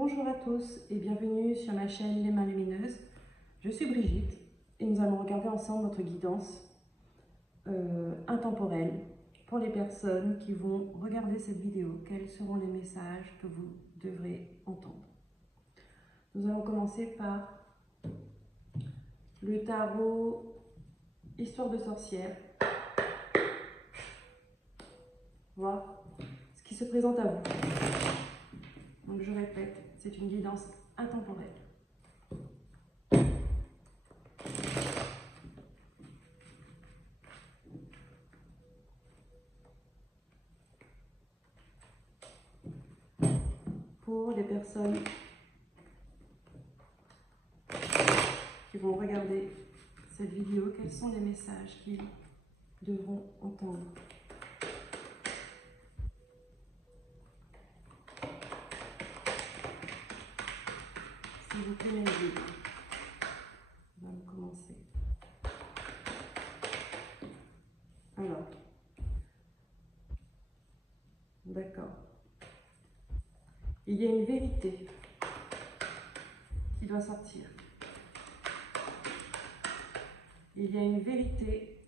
Bonjour à tous et bienvenue sur ma chaîne Les Mains Lumineuses. Je suis Brigitte et nous allons regarder ensemble notre guidance intemporelle pour les personnes qui vont regarder cette vidéo. Quels seront les messages que vous devrez entendre? Nous allons commencer par le tarot Histoire de sorcière. Voir ce qui se présente à vous. Donc je répète, c'est une guidance intemporelle. Pour les personnes qui vont regarder cette vidéo, quels sont les messages qu'ils devront entendre? S'il vous plaît, mes guides. On va commencer. Alors, d'accord. Il y a une vérité qui doit sortir. Il y a une vérité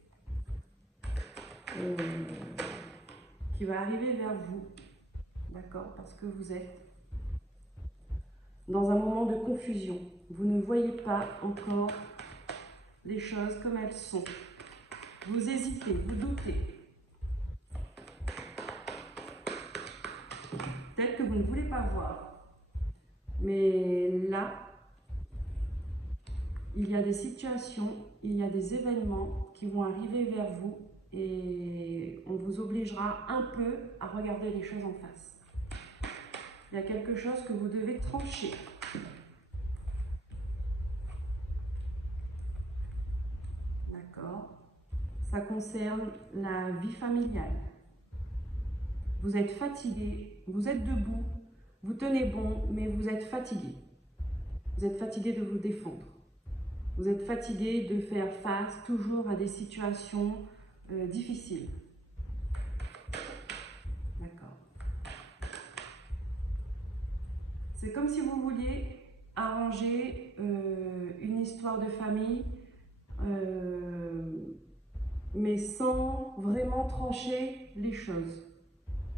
qui va arriver vers vous, d'accord? Parce que vous êtes dans un moment de confusion. Vous ne voyez pas encore les choses comme elles sont. Vous hésitez, vous doutez. Peut-être que vous ne voulez pas voir. Mais là, il y a des situations, il y a des événements qui vont arriver vers vous et on vous obligera un peu à regarder les choses en face. Il y a quelque chose que vous devez trancher. D'accord? Ça concerne la vie familiale. Vous êtes fatigué, vous êtes debout, vous tenez bon, mais vous êtes fatigué. Vous êtes fatigué de vous défendre. Vous êtes fatigué de faire face toujours à des situations difficiles. D'accord. C'est comme si vous vouliez arranger une histoire de famille, mais sans vraiment trancher les choses.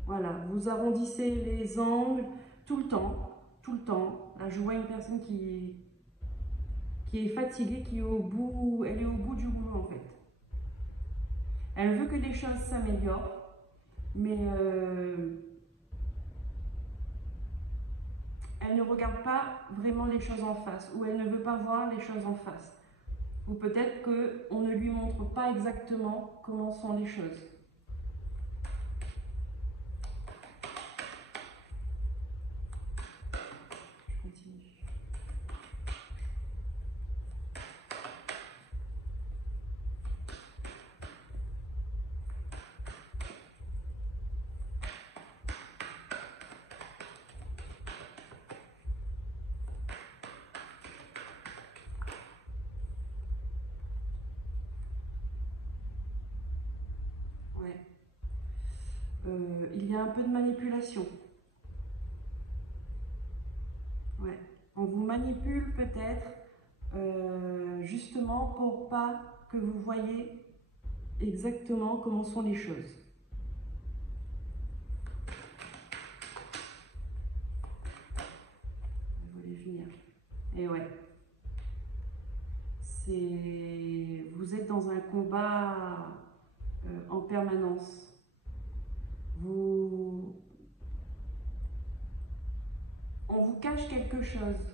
Voilà, vous arrondissez les angles tout le temps. Là, je vois une personne qui est fatiguée, qui est au bout, elle est au bout du rouleau en fait. Elle veut que les choses s'améliorent, mais elle ne regarde pas vraiment les choses en face, ou elle ne veut pas voir les choses en face. Ou peut-être qu'on ne lui montre pas exactement comment sont les choses. Je continue. Ouais. Il y a un peu de manipulation. Ouais. On vous manipule peut-être justement pour pas que vous voyez exactement comment sont les choses. Vous voulez venir. Et ouais. Vous êtes dans un combat en permanence. On vous cache quelque chose.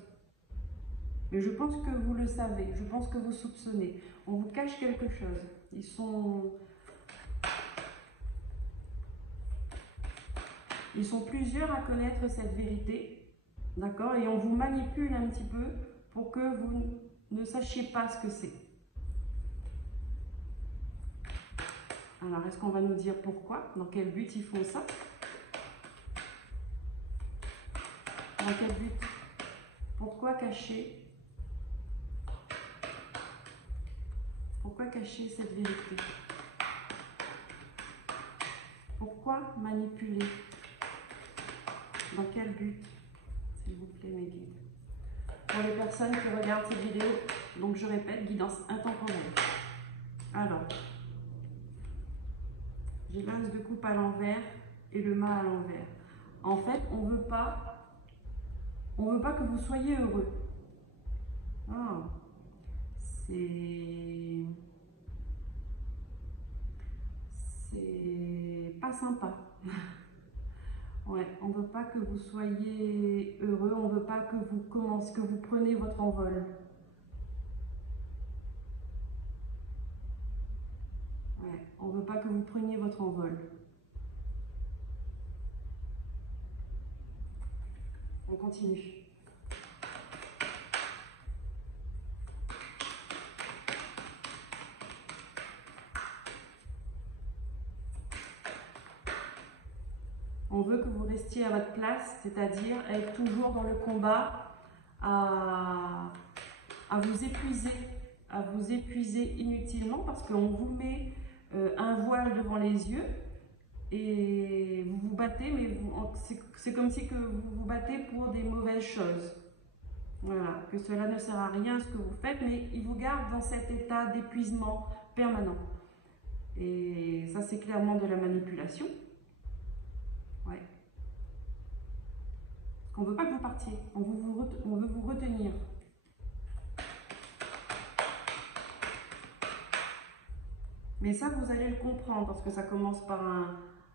Mais je pense que vous le savez, je pense que vous soupçonnez. On vous cache quelque chose. Ils sont plusieurs à connaître cette vérité, d'accord? Et on vous manipule un petit peu pour que vous ne sachiez pas ce que c'est. Alors, est-ce qu'on va nous dire pourquoi? Dans quel but ils font ça? Dans quel but? Pourquoi cacher? Pourquoi cacher cette vérité? Pourquoi manipuler? Dans quel but? s'il vous plaît, mes guides. Pour les personnes qui regardent cette vidéo, donc je répète, guidance intemporelle. Alors, j'ai l'as de coupe à l'envers et le mât à l'envers. En fait, on veut pas que vous soyez heureux. Oh, c'est pas sympa. Ouais, on veut pas que vous soyez heureux, on veut pas que vous preniez votre envol. Ouais, on veut pas que vous preniez votre envol. On continue. On veut que vous restiez à votre place, c'est-à-dire être toujours dans le combat, à vous épuiser inutilement, parce qu'on vous met un voile devant les yeux et vous vous battez, mais c'est comme si que vous vous battez pour des mauvaises choses. Voilà, que cela ne sert à rien ce que vous faites, mais il vous garde dans cet état d'épuisement permanent. Et ça, c'est clairement de la manipulation. Ouais. On ne veut pas que vous partiez, on veut vous retenir. Mais ça, vous allez le comprendre, parce que ça commence par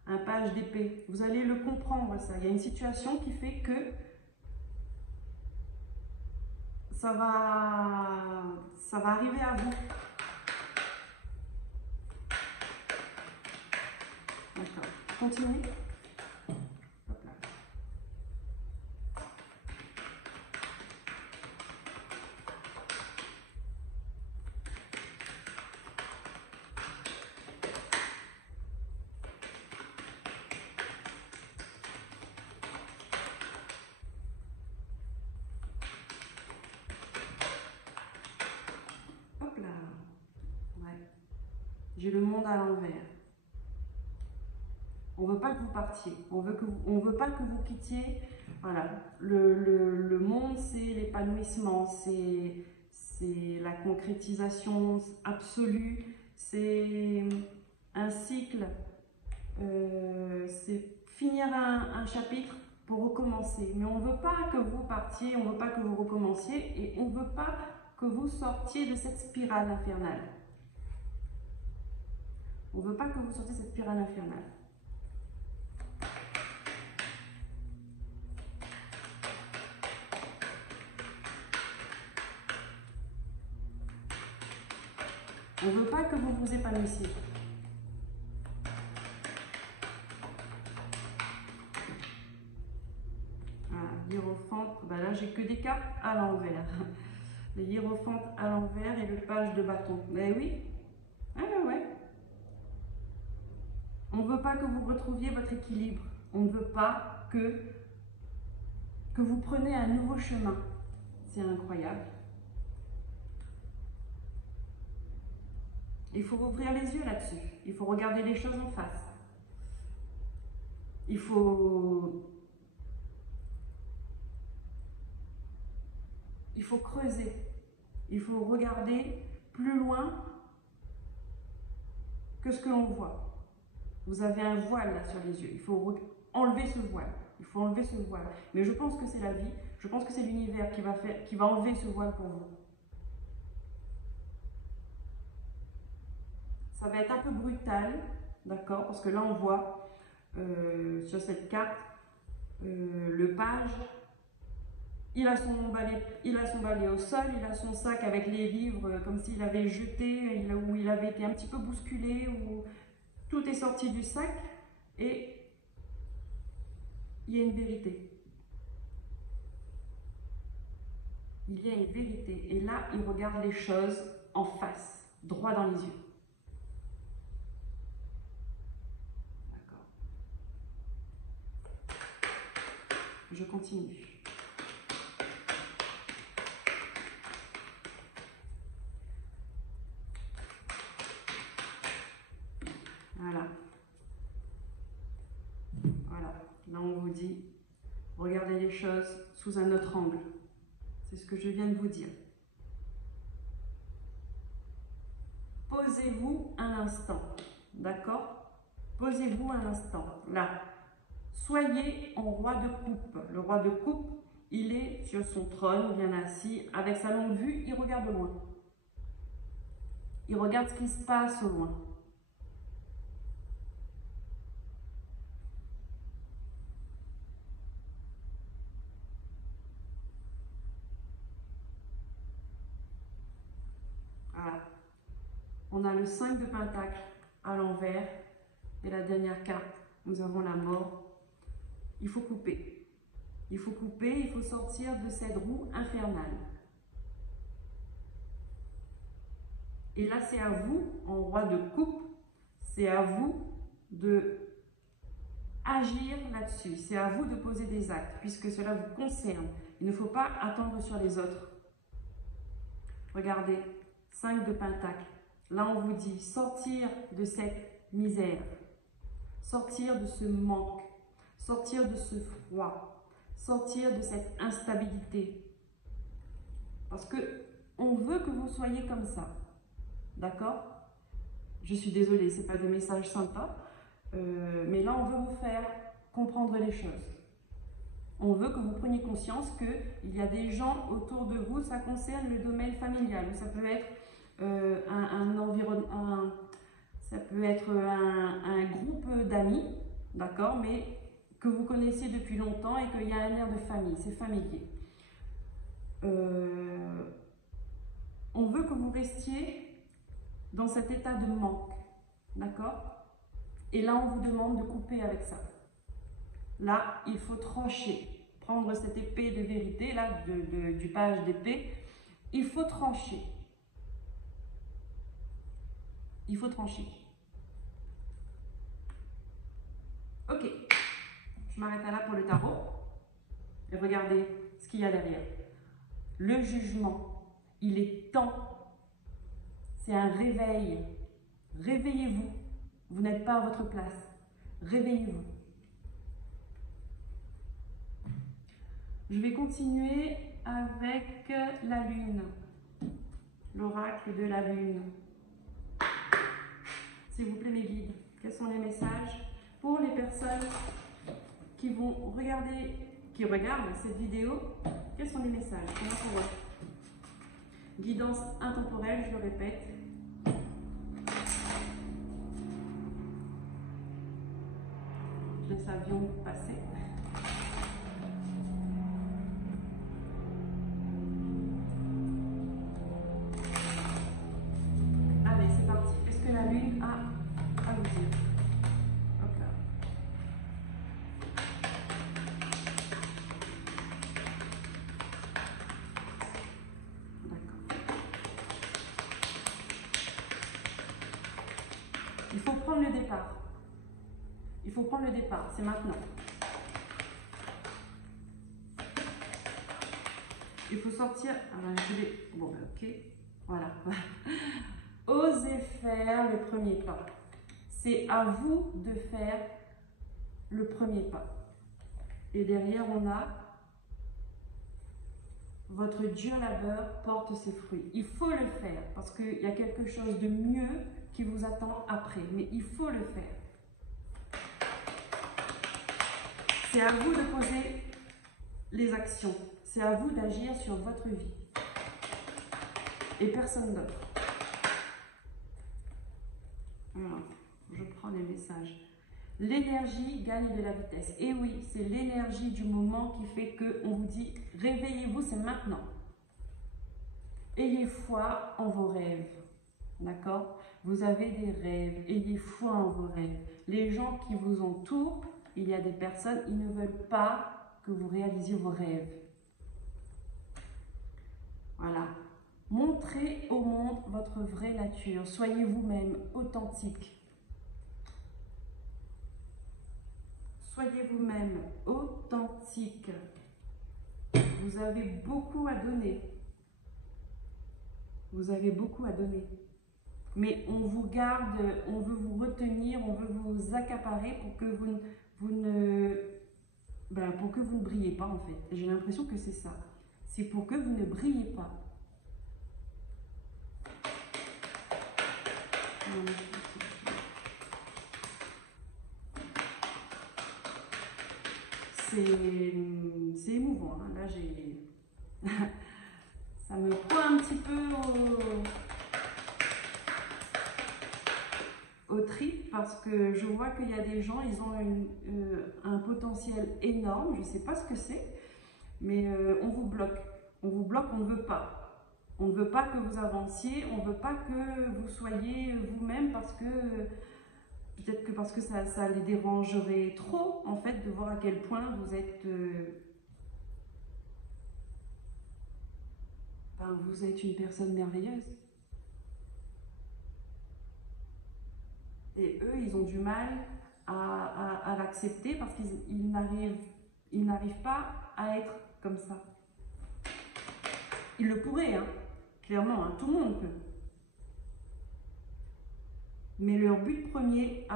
un page d'épée. Vous allez le comprendre, ça. Il y a une situation qui fait que ça va arriver à vous. D'accord. Continue. Hop là. Hop là. Ouais. J'ai le monde à l'envers. On ne veut pas que vous partiez, on veut pas que vous quittiez. Voilà, le monde, c'est l'épanouissement, c'est la concrétisation absolue, c'est un cycle, c'est finir un chapitre pour recommencer. Mais on ne veut pas que vous partiez, on ne veut pas que vous recommenciez et on ne veut pas que vous sortiez de cette spirale infernale. On ne veut pas que vous sortiez de cette spirale infernale. On ne veut pas que vous vous épanouissiez. Voilà, hiérophante, ben là j'ai que des cartes à l'envers. Les hiérophantes à l'envers et le page de bâton. Ben oui, ouais. On ne veut pas que vous retrouviez votre équilibre. On ne veut pas que vous preniez un nouveau chemin. C'est incroyable. Il faut ouvrir les yeux là-dessus. Il faut regarder les choses en face. Il faut creuser. Il faut regarder plus loin que ce que l'on voit. Vous avez un voile là sur les yeux. Il faut enlever ce voile. Il faut enlever ce voile. Mais je pense que c'est la vie. Je pense que c'est l'univers qui va enlever ce voile pour vous. Ça va être un peu brutal, d'accord? Parce que là, on voit sur cette carte le page. Il a son balai au sol, il a son sac avec les livres comme s'il avait jeté, où il avait été un petit peu bousculé, où tout est sorti du sac et il y a une vérité. Il y a une vérité. Et là, il regarde les choses en face, droit dans les yeux. D'accord. Je continue. Voilà. Là, on vous dit, regarder les choses sous un autre angle. C'est ce que je viens de vous dire. Posez-vous un instant, d'accord? Posez-vous un instant, là. Soyez en roi de coupe. Le roi de coupe, il est sur son trône, bien assis, avec sa longue vue, il regarde loin. Il regarde ce qui se passe au loin. Voilà. On a le 5 de pentacle à l'envers et la dernière carte, nous avons la mort. Il faut couper. Il faut couper, il faut sortir de cette roue infernale. Et là, c'est à vous, en roi de coupe, c'est à vous de agir là-dessus. C'est à vous de poser des actes, puisque cela vous concerne. Il ne faut pas attendre sur les autres. Regardez, 5 de pentacle. Là, on vous dit sortir de cette misère, sortir de ce manque, sortir de ce froid, sortir de cette instabilité. Parce que on veut que vous soyez comme ça. D'accord? Je suis désolée, ce n'est pas des messages sympas, mais là, on veut vous faire comprendre les choses. On veut que vous preniez conscience qu'il y a des gens autour de vous, ça concerne le domaine familial, ou ça peut être un environnement, ça peut être un groupe d'amis, d'accord, mais que vous connaissez depuis longtemps et qu'il y a un air de famille, c'est familier. On veut que vous restiez dans cet état de manque, d'accord? Et là, on vous demande de couper avec ça. Là, il faut trancher, prendre cette épée de vérité, là, du page d'épée. Il faut trancher. Il faut trancher. Ok, je m'arrête là pour le tarot. Et regardez ce qu'il y a derrière. Le jugement, il est temps. C'est un réveil. Réveillez-vous. Vous n'êtes pas à votre place. Réveillez-vous. Je vais continuer avec la lune. L'oracle de la lune. S'il vous plaît, mes guides, quels sont les messages pour les personnes qui vont regarder, qui regardent cette vidéo? Quels sont les messages? Comment pour eux? Guidance intemporelle, je le répète. Je laisse l'avion passer. Allez, c'est parti. Est-ce que la lune a à vous dire? Hop là. D'accord. Il faut prendre le départ. Il faut prendre le départ, c'est maintenant. Il faut sortir. Alors, je vais. Bon, ben, ok. Voilà. Osez faire le premier pas. C'est à vous de faire le premier pas. Et derrière, on a votre dur labeur porte ses fruits. Il faut le faire parce qu'il y a quelque chose de mieux qui vous attend après. Mais il faut le faire. C'est à vous de poser les actions. C'est à vous d'agir sur votre vie. Et personne d'autre. Alors, je prends les messages. L'énergie gagne de la vitesse. Et oui, c'est l'énergie du moment qui fait qu'on vous dit « Réveillez-vous, c'est maintenant ». Ayez foi en vos rêves. D'accord? Vous avez des rêves. Ayez foi en vos rêves. Les gens qui vous entourent, il y a des personnes, ils ne veulent pas que vous réalisiez vos rêves. Voilà. Montrez au monde votre vraie nature. Soyez vous-même authentique. Soyez vous-même authentique. Vous avez beaucoup à donner. Vous avez beaucoup à donner. Mais on vous garde, on veut vous retenir, on veut vous accaparer pour que vous Ben, pour que vous ne brillez pas en fait. J'ai l'impression que c'est ça. C'est pour que vous ne brillez pas. C'est émouvant. Hein. Là, j'ai... ça me prend un petit peu au trip parce que je vois qu'il y a des gens, ils ont un potentiel énorme. Je ne sais pas ce que c'est, mais on vous bloque. On vous bloque, on ne veut pas. On ne veut pas que vous avanciez, on ne veut pas que vous soyez vous-même parce que peut-être que parce que ça les dérangerait trop en fait de voir à quel point vous êtes vous êtes une personne merveilleuse. Et eux, ils ont du mal à l'accepter parce qu'ils n'arrivent pas à être comme ça. Ils le pourraient, hein, clairement, hein, tout le monde peut. Mais leur but premier,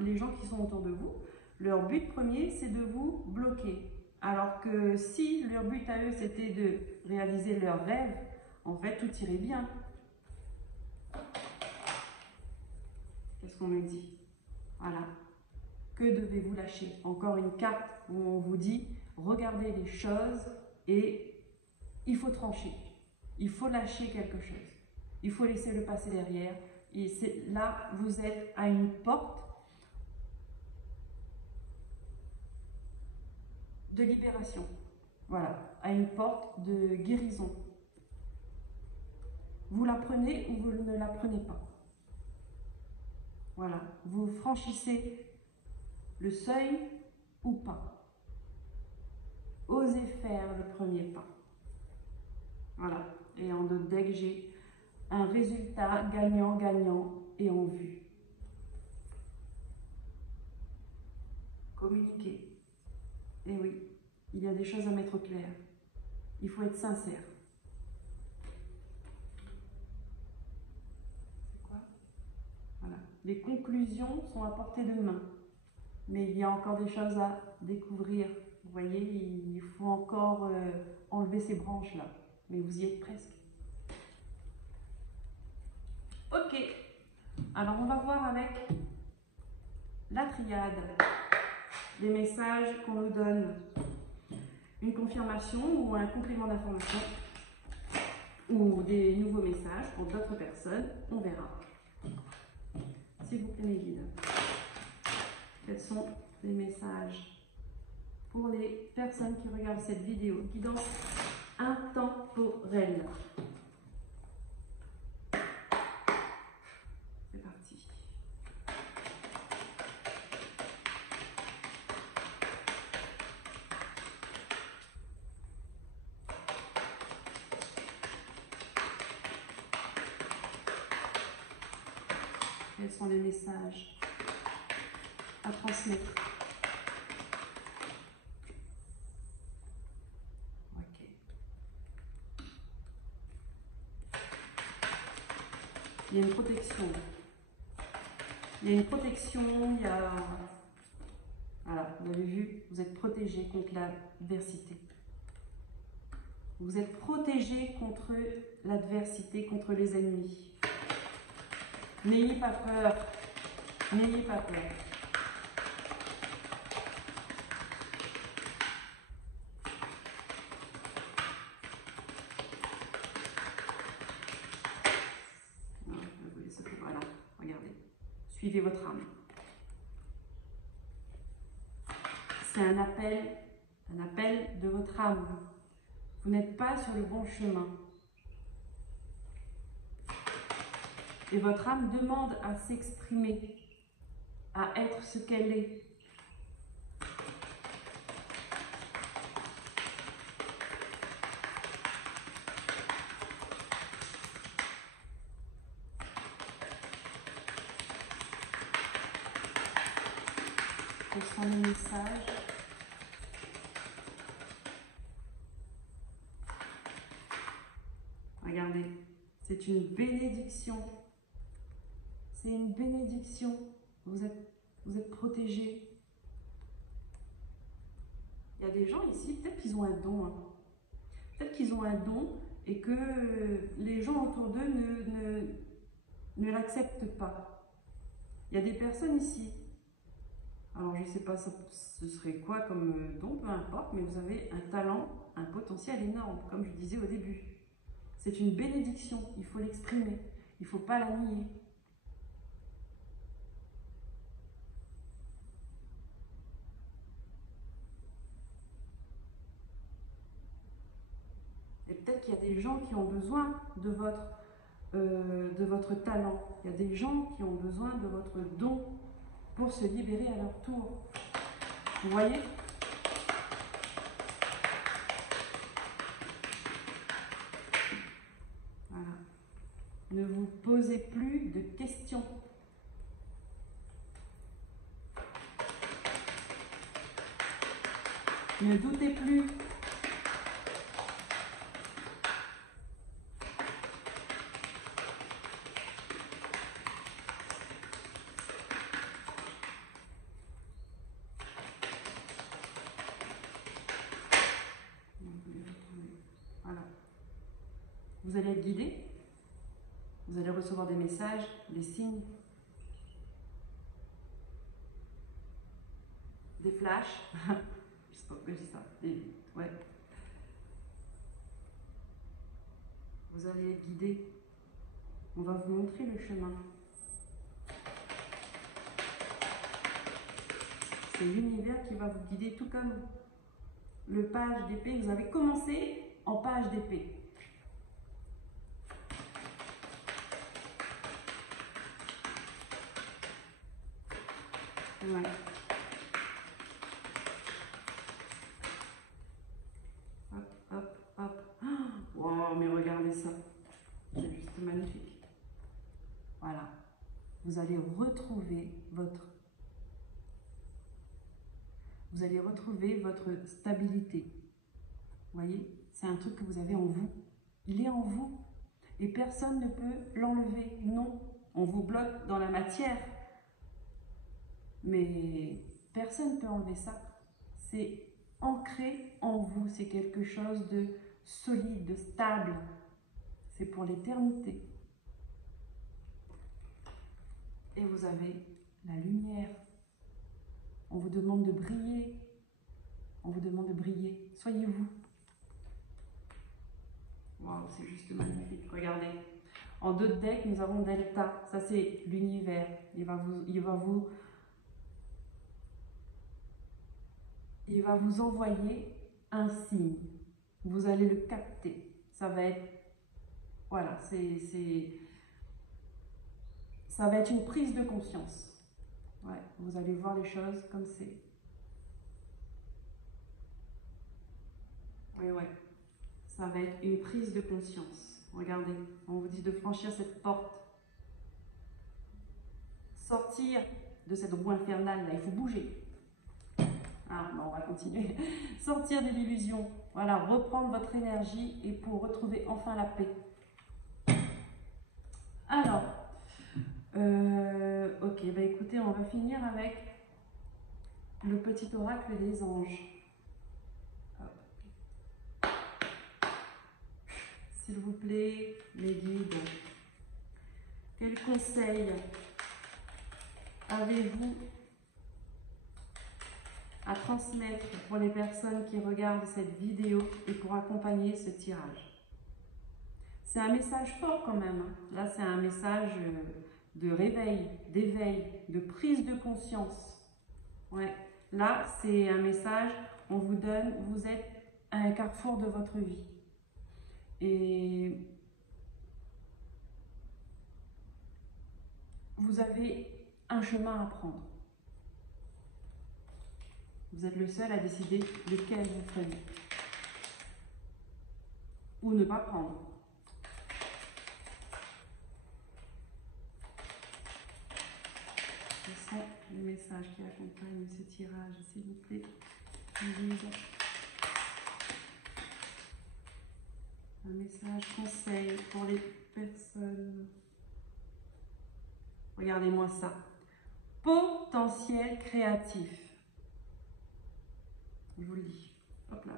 les gens qui sont autour de vous, leur but premier, c'est de vous bloquer. Alors que si leur but à eux, c'était de réaliser leurs rêves, en fait, tout irait bien. Qu'est-ce qu'on me dit? Voilà. Que devez-vous lâcher? Encore une carte où on vous dit, regardez les choses et il faut trancher. Il faut lâcher quelque chose. Il faut laisser le passé derrière. Et là, vous êtes à une porte de libération. Voilà, à une porte de guérison. Vous la prenez ou vous ne la prenez pas. Voilà, vous franchissez le seuil ou pas. Osez faire le premier pas. Voilà, et en d'autres decks, j'ai un résultat gagnant-gagnant et en vue. Communiquer. Et oui, il y a des choses à mettre au clair. Il faut être sincère. C'est quoi? Voilà. Les conclusions sont à portée de main. Mais il y a encore des choses à découvrir. Vous voyez, il faut encore enlever ces branches-là. Mais vous y êtes presque. Ok. Alors, on va voir avec la triade des messages qu'on nous donne. Une confirmation ou un complément d'information ou des nouveaux messages pour d'autres personnes. On verra. S'il vous plaît, mes guides. Quels sont les messages pour les personnes qui regardent cette vidéo? Guidance intemporelle. C'est parti. Quels sont les messages à transmettre? Ok. Il y a une protection. Il y a une protection, il y a... Voilà, vous avez vu, vous êtes protégé contre l'adversité. Vous êtes protégé contre l'adversité, contre les ennemis. N'ayez pas peur. N'ayez pas peur. Voilà, regardez. Suivez votre âme. C'est un appel de votre âme. Vous n'êtes pas sur le bon chemin. Et votre âme demande à s'exprimer, à être ce qu'elle est. Quels sont les messages? Regardez, c'est une bénédiction. C'est une bénédiction. Vous êtes protégés. Il Il y a des gens ici, peut-être qu'ils ont un don. Hein. Peut-être qu'ils ont un don et que les gens autour d'eux ne l'acceptent pas. Il y a des personnes ici. Alors, je ne sais pas ce serait quoi comme don, peu importe, mais vous avez un talent, un potentiel énorme, comme je disais au début. C'est une bénédiction, il faut l'exprimer, il ne faut pas la nier. Et peut-être qu'il y a des gens qui ont besoin de votre talent. Il y a des gens qui ont besoin de votre don pour se libérer à leur tour. Vous voyez ? Voilà. Ne vous posez plus de questions. Ne doutez plus. Voilà. Vous allez être guidé. Vous allez recevoir des messages, des signes, des flashs. Je sais pas pourquoi je dis ça. Ouais. Vous allez être guidé. On va vous montrer le chemin. C'est l'univers qui va vous guider, tout comme le page d'épée. Vous avez commencé en page d'épée. Ouais. Hop, hop, hop. Wow, mais regardez ça. C'est juste magnifique. Voilà. Vous allez retrouver votre stabilité. Vous voyez, c'est un truc que vous avez en vous. Il est en vous. Et personne ne peut l'enlever. Non, on vous bloque dans la matière. Mais personne ne peut enlever ça. C'est ancré en vous. C'est quelque chose de solide, de stable. C'est pour l'éternité. Et vous avez la lumière. On vous demande de briller. On vous demande de briller. Soyez vous. Waouh, c'est juste magnifique. Regardez. En d'autres decks, nous avons Delta. Ça, c'est l'univers. Il va vous envoyer un signe. Vous allez le capter. Ça va être... Voilà, ça va être une prise de conscience. Ouais, vous allez voir les choses comme c'est. Oui, ouais. Ça va être une prise de conscience. Regardez, on vous dit de franchir cette porte. Sortir de cette roue infernale, là, il faut bouger. Ah, bon, on va continuer. Sortir de l'illusion. Voilà, reprendre votre énergie et pour retrouver enfin la paix. Alors, ok, bah écoutez, on va finir avec le petit oracle des anges. S'il vous plaît, mes guides, quels conseils avez-vous à transmettre pour les personnes qui regardent cette vidéo et pour accompagner ce tirage? C'est un message fort quand même. Là, c'est un message de réveil, d'éveil, de prise de conscience. Ouais. Là, c'est un message, on vous donne, vous êtes à un carrefour de votre vie. Et vous avez un chemin à prendre. Vous êtes le seul à décider lequel vous prenez. Ou ne pas prendre. Ce sont les messages qui accompagnent ce tirage, s'il vous plaît. Un message conseil pour les personnes. Regardez-moi ça. Potentiel créatif. Je vous le dis. Hop là.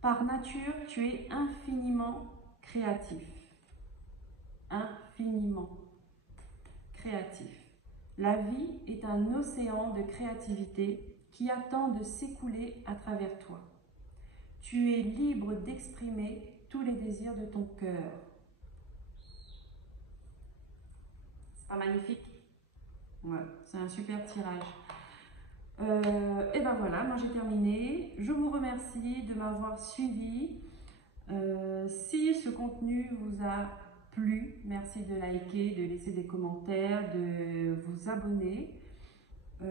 Par nature, tu es infiniment créatif. Infiniment créatif. La vie est un océan de créativité qui attend de s'écouler à travers toi. Tu es libre d'exprimer tous les désirs de ton cœur. C'est pas magnifique? Ouais, c'est un super tirage. Et ben voilà, moi j'ai terminé. Je vous remercie de m'avoir suivi. Si ce contenu vous a plu, merci de liker, de laisser des commentaires, de vous abonner. Je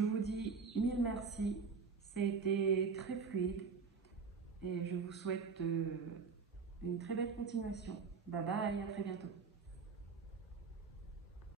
vous dis mille merci. Ça a été très fluide et je vous souhaite une très belle continuation. Bye bye, à très bientôt.